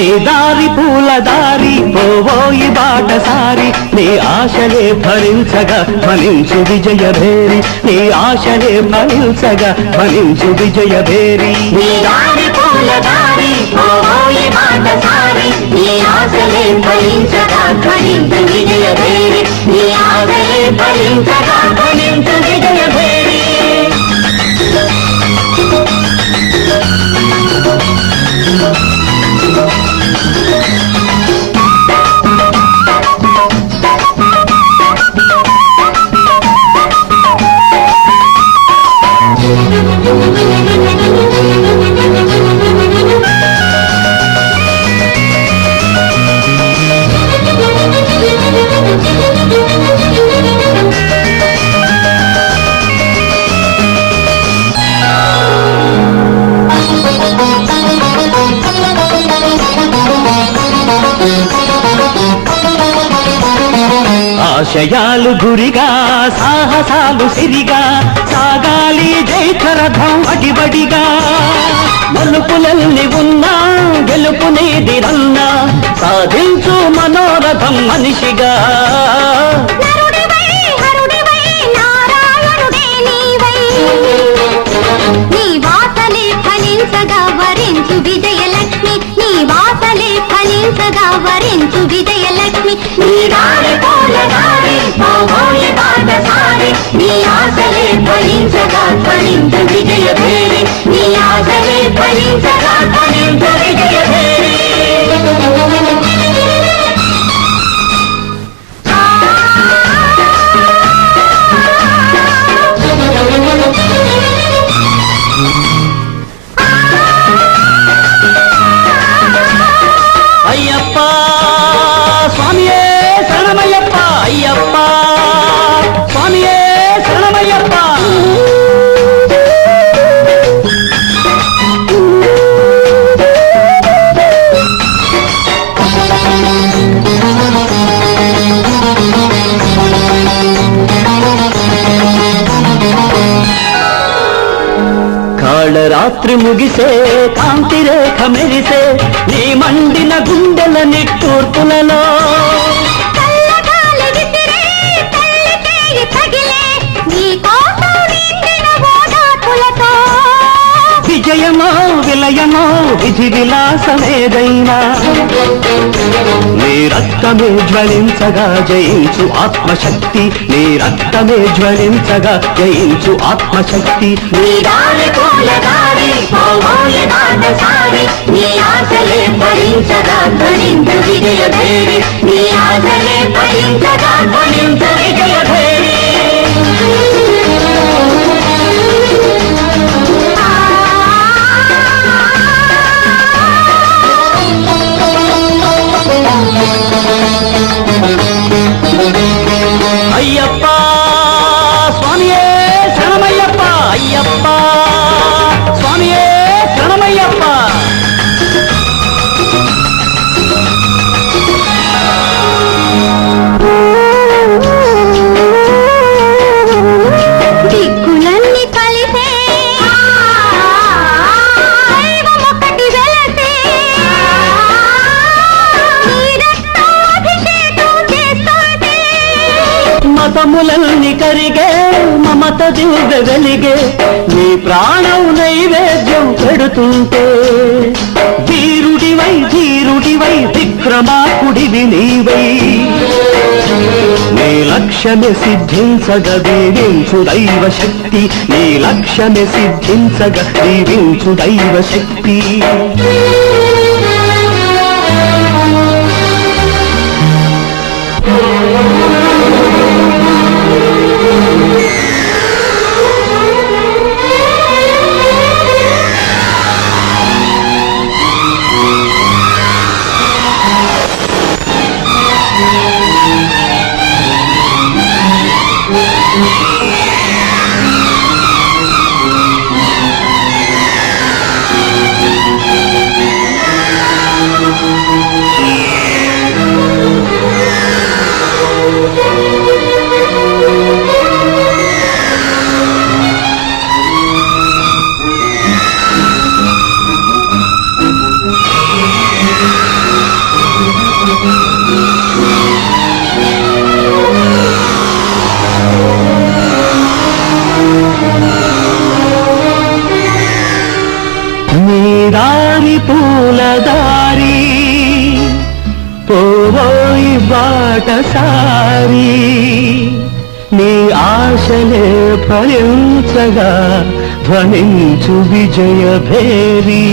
నీ దారి పూల దారి పోవోయి బాటసారి నీ ఆశలే ఫలించగా ఫలించు విజయ భేరి. నీ ఆశలే ఫలించగా ఫలించు విజయ భేరి. నీ దారి పూల దారి పోయి మాట నీ ఆశలే ఫలించగా ఫలించు విజయ భేరి. నీ ఆశలే ఫలించగా ఫలించు ఆశయాలు గురిగా సాహసాలు సిరిగా సాగాలి జైకరథం అడిబడిగా మలుపులల్ని ఉన్నా గెలుపునేది రన్నా సాధించు మనోరథం మనిషిగా. నరుడివై నీ వాసలే ఫలించగా వరించు విజయలక్ష్మి. నీ వాసలే ఫలించగా వరించు విజయలక్ష్మి. నీ ఫలించగా ఫలించు విజయ భేరి నీ ఆశలే ఫలించగా ఫలించు విజయ భేరి కాళరాత్రి ముగిసే కాంతి రేఖ మెరిసే నీ మండిన గుండెల నిట్టూర్పులలో. విజయమో విలయమో విధి విలాసమేదైనా. నీ రక్తమే జ్వలించగా జయించు ఆత్మశక్తి. నీ రక్తమే జ్వలించగా జయించు ఆత్మశక్తి. నీ దారి పూల నీ ఆశలే ఫలించగా ఫలించు విజయ భేరి, నీ ఆశలే ఫలించగా ఫలించు విజయ భేరి. అయ్యప్ప స్వామియే శరణమయ్యప్ప అయ్యప్ప మతములల్ని కరిగే మమత దివ్య నీ ప్రాణం నైవేద్యం పెడుతుంటే ధీరుడివై ధీరుడివై విక్రమాకుడివి నీవై. నీ లక్ష్యమే సిద్ధించగ దీవించు దైవ శక్తి. నీ లక్ష్యమే సిద్ధించగ దీవించు దైవ శక్తి. పూలదారి పోబోయి బాటసారి. నీ ఆశలే ఫలించగా ధ్వనించు విజయ భేరీ